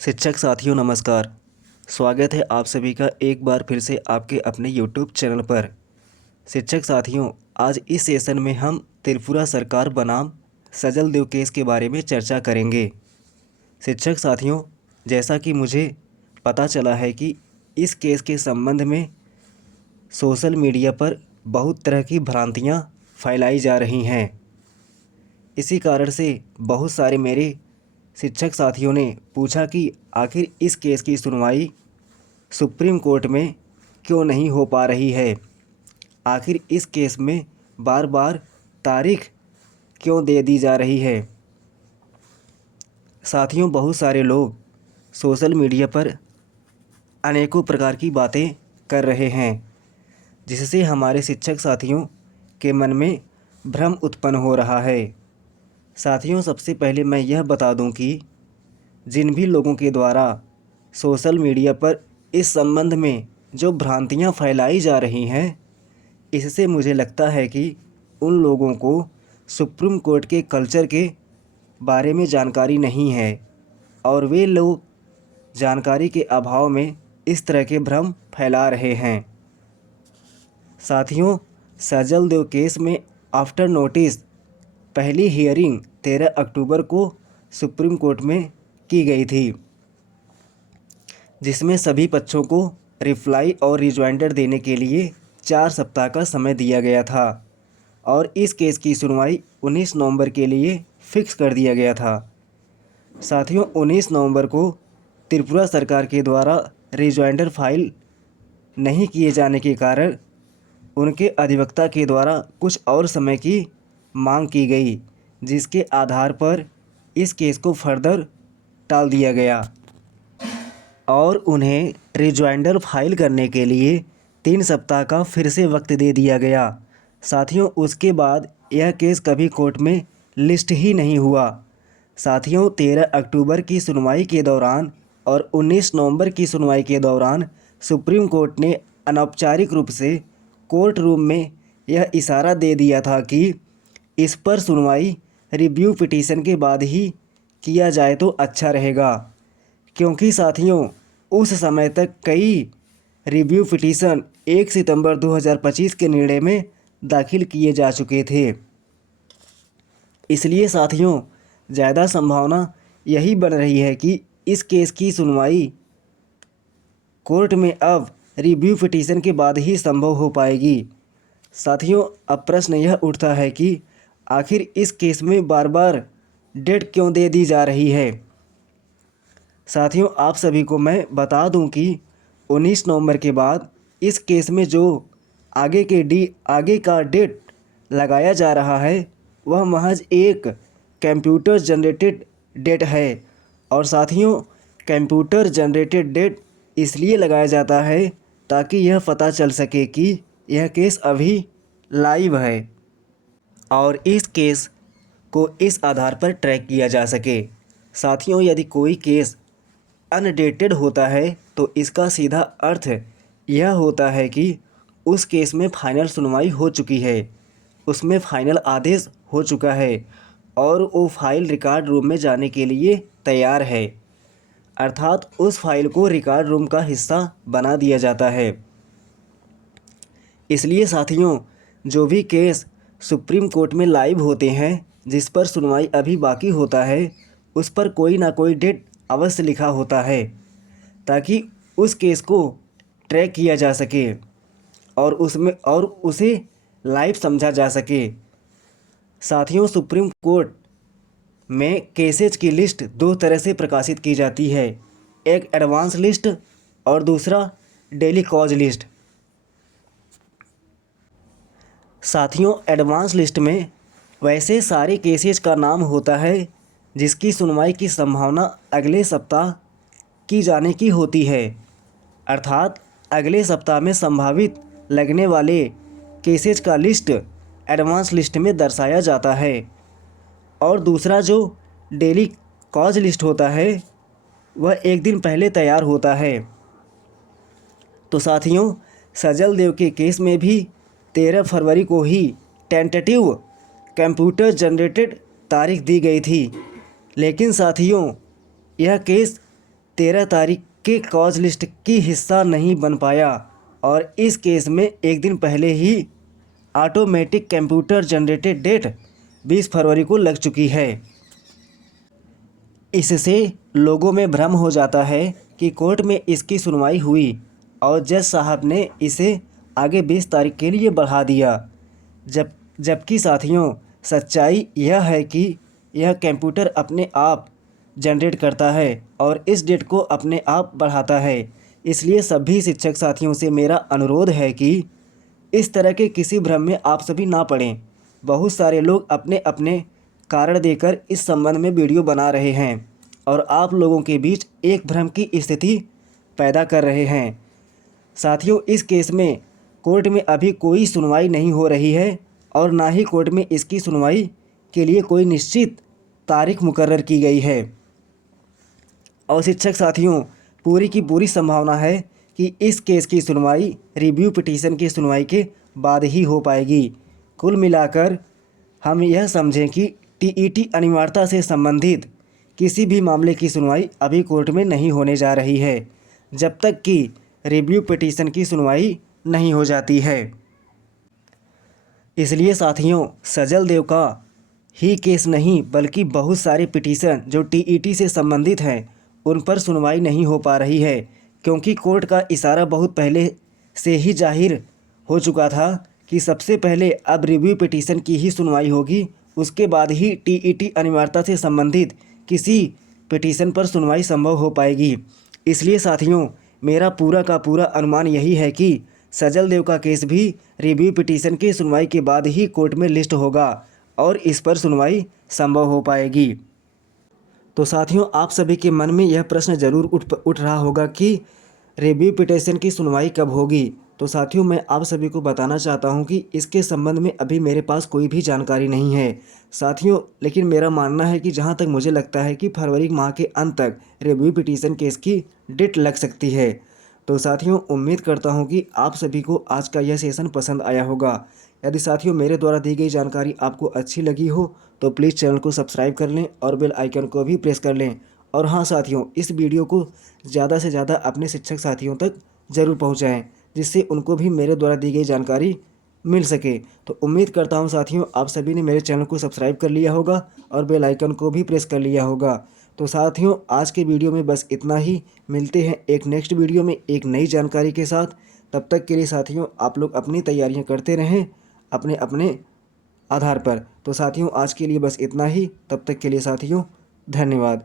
शिक्षक साथियों नमस्कार। स्वागत है आप सभी का एक बार फिर से आपके अपने यूट्यूब चैनल पर। शिक्षक साथियों, आज इस सेशन में हम त्रिपुरा सरकार बनाम सजल देव केस के बारे में चर्चा करेंगे। शिक्षक साथियों, जैसा कि मुझे पता चला है कि इस केस के संबंध में सोशल मीडिया पर बहुत तरह की भ्रांतियां फैलाई जा रही हैं। इसी कारण से बहुत सारे मेरे शिक्षक साथियों ने पूछा कि आखिर इस केस की सुनवाई सुप्रीम कोर्ट में क्यों नहीं हो पा रही है, आखिर इस केस में बार बार तारीख क्यों दे दी जा रही है। साथियों, बहुत सारे लोग सोशल मीडिया पर अनेकों प्रकार की बातें कर रहे हैं, जिससे हमारे शिक्षक साथियों के मन में भ्रम उत्पन्न हो रहा है। साथियों, सबसे पहले मैं यह बता दूं कि जिन भी लोगों के द्वारा सोशल मीडिया पर इस संबंध में जो भ्रांतियां फैलाई जा रही हैं, इससे मुझे लगता है कि उन लोगों को सुप्रीम कोर्ट के कल्चर के बारे में जानकारी नहीं है और वे लोग जानकारी के अभाव में इस तरह के भ्रम फैला रहे हैं। साथियों, सजल देव केस में आफ्टर नोटिस पहली हियरिंग 13 अक्टूबर को सुप्रीम कोर्ट में की गई थी, जिसमें सभी पक्षों को रिप्लाई और रिजॉइंडर देने के लिए 4 सप्ताह का समय दिया गया था और इस केस की सुनवाई 19 नवंबर के लिए फिक्स कर दिया गया था। साथियों, 19 नवंबर को त्रिपुरा सरकार के द्वारा रिजॉइंडर फाइल नहीं किए जाने के कारण उनके अधिवक्ता के द्वारा कुछ और समय की मांग की गई, जिसके आधार पर इस केस को फर्दर टाल दिया गया और उन्हें रिजॉइंडर फाइल करने के लिए 3 सप्ताह का फिर से वक्त दे दिया गया। साथियों, उसके बाद यह केस कभी कोर्ट में लिस्ट ही नहीं हुआ। साथियों, 13 अक्टूबर की सुनवाई के दौरान और 19 नवंबर की सुनवाई के दौरान सुप्रीम कोर्ट ने अनौपचारिक रूप से कोर्ट रूम में यह इशारा दे दिया था कि इस पर सुनवाई रिव्यू पिटीशन के बाद ही किया जाए तो अच्छा रहेगा, क्योंकि साथियों उस समय तक कई रिव्यू पिटीशन 1 सितंबर 2025 के निर्णय में दाखिल किए जा चुके थे। इसलिए साथियों, ज़्यादा संभावना यही बन रही है कि इस केस की सुनवाई कोर्ट में अब रिव्यू पिटीशन के बाद ही संभव हो पाएगी। साथियों, अब प्रश्न यह उठता है कि आखिर इस केस में बार बार डेट क्यों दे दी जा रही है। साथियों, आप सभी को मैं बता दूं कि 19 नवंबर के बाद इस केस में जो आगे का डेट लगाया जा रहा है वह महज एक कंप्यूटर जनरेटेड डेट है। और साथियों, कंप्यूटर जनरेटेड डेट इसलिए लगाया जाता है ताकि यह पता चल सके कि यह केस अभी लाइव है और इस केस को इस आधार पर ट्रैक किया जा सके। साथियों, यदि कोई केस अनडेटेड होता है तो इसका सीधा अर्थ यह होता है कि उस केस में फाइनल सुनवाई हो चुकी है, उसमें फाइनल आदेश हो चुका है और वो फाइल रिकॉर्ड रूम में जाने के लिए तैयार है, अर्थात उस फाइल को रिकॉर्ड रूम का हिस्सा बना दिया जाता है। इसलिए साथियों, जो भी केस सुप्रीम कोर्ट में लाइव होते हैं जिस पर सुनवाई अभी बाकी होता है, उस पर कोई ना कोई डेट अवश्य लिखा होता है ताकि उस केस को ट्रैक किया जा सके और उसे लाइव समझा जा सके। साथियों, सुप्रीम कोर्ट में केसेज की लिस्ट 2 तरह से प्रकाशित की जाती है, एक एडवांस लिस्ट और दूसरा डेली कॉज लिस्ट। साथियों, एडवांस लिस्ट में वैसे सारे केसेज का नाम होता है जिसकी सुनवाई की संभावना अगले सप्ताह की जाने की होती है, अर्थात अगले सप्ताह में संभावित लगने वाले केसेज का लिस्ट एडवांस लिस्ट में दर्शाया जाता है। और दूसरा जो डेली कॉज लिस्ट होता है वह एक दिन पहले तैयार होता है। तो साथियों, सजल देव के केस में भी 13 फरवरी को ही टेंटेटिव कंप्यूटर जनरेटेड तारीख दी गई थी, लेकिन साथियों यह केस 13 तारीख के कॉज लिस्ट की हिस्सा नहीं बन पाया और इस केस में एक दिन पहले ही ऑटोमेटिक कंप्यूटर जनरेटेड डेट 20 फरवरी को लग चुकी है। इससे लोगों में भ्रम हो जाता है कि कोर्ट में इसकी सुनवाई हुई और जज साहब ने इसे आगे 20 तारीख के लिए बढ़ा दिया। जबकि साथियों, सच्चाई यह है कि यह कंप्यूटर अपने आप जनरेट करता है और इस डेट को अपने आप बढ़ाता है। इसलिए सभी शिक्षक साथियों से मेरा अनुरोध है कि इस तरह के किसी भ्रम में आप सभी ना पड़ें। बहुत सारे लोग अपने अपने कारण देकर इस संबंध में वीडियो बना रहे हैं और आप लोगों के बीच एक भ्रम की स्थिति पैदा कर रहे हैं। साथियों, इस केस में कोर्ट में अभी कोई सुनवाई नहीं हो रही है और ना ही कोर्ट में इसकी सुनवाई के लिए कोई निश्चित तारीख मुकर्रर की गई है। और शिक्षक साथियों, पूरी की पूरी संभावना है कि इस केस की सुनवाई रिव्यू पिटीशन की सुनवाई के बाद ही हो पाएगी। कुल मिलाकर हम यह समझें कि टीईटी अनिवार्यता से संबंधित किसी भी मामले की सुनवाई अभी कोर्ट में नहीं होने जा रही है जब तक कि रिव्यू पिटीशन की सुनवाई नहीं हो जाती है। इसलिए साथियों, सजल देव का ही केस नहीं बल्कि बहुत सारे पिटीशन जो टीईटी से संबंधित हैं उन पर सुनवाई नहीं हो पा रही है, क्योंकि कोर्ट का इशारा बहुत पहले से ही जाहिर हो चुका था कि सबसे पहले अब रिव्यू पिटीशन की ही सुनवाई होगी, उसके बाद ही टीईटी अनिवार्यता से संबंधित किसी पिटीशन पर सुनवाई संभव हो पाएगी। इसलिए साथियों, मेरा पूरा का पूरा अनुमान यही है कि सजल देव का केस भी रिव्यू पिटीशन की सुनवाई के बाद ही कोर्ट में लिस्ट होगा और इस पर सुनवाई संभव हो पाएगी। तो साथियों, आप सभी के मन में यह प्रश्न ज़रूर उठ रहा होगा कि रिव्यू पिटीशन की सुनवाई कब होगी। तो साथियों, मैं आप सभी को बताना चाहता हूं कि इसके संबंध में अभी मेरे पास कोई भी जानकारी नहीं है साथियों, लेकिन मेरा मानना है कि जहां तक मुझे लगता है कि फरवरी माह के अंत तक रिव्यू पिटीशन केस की डेट लग सकती है। तो साथियों, उम्मीद करता हूं कि आप सभी को आज का यह सेशन पसंद आया होगा। यदि साथियों मेरे द्वारा दी गई जानकारी आपको अच्छी लगी हो तो प्लीज़ चैनल को सब्सक्राइब कर लें और बेल आइकन को भी प्रेस कर लें। और हाँ साथियों, इस वीडियो को ज़्यादा से ज़्यादा अपने शिक्षक साथियों तक ज़रूर पहुँचाएँ जिससे उनको भी मेरे द्वारा दी गई जानकारी मिल सके। तो उम्मीद करता हूँ साथियों आप सभी ने मेरे चैनल को सब्सक्राइब कर लिया होगा और बेल आइकन को भी प्रेस कर लिया होगा। तो साथियों, आज के वीडियो में बस इतना ही। मिलते हैं एक नेक्स्ट वीडियो में एक नई जानकारी के साथ। तब तक के लिए साथियों आप लोग अपनी तैयारियां करते रहें अपने अपने आधार पर। तो साथियों, आज के लिए बस इतना ही। तब तक के लिए साथियों धन्यवाद।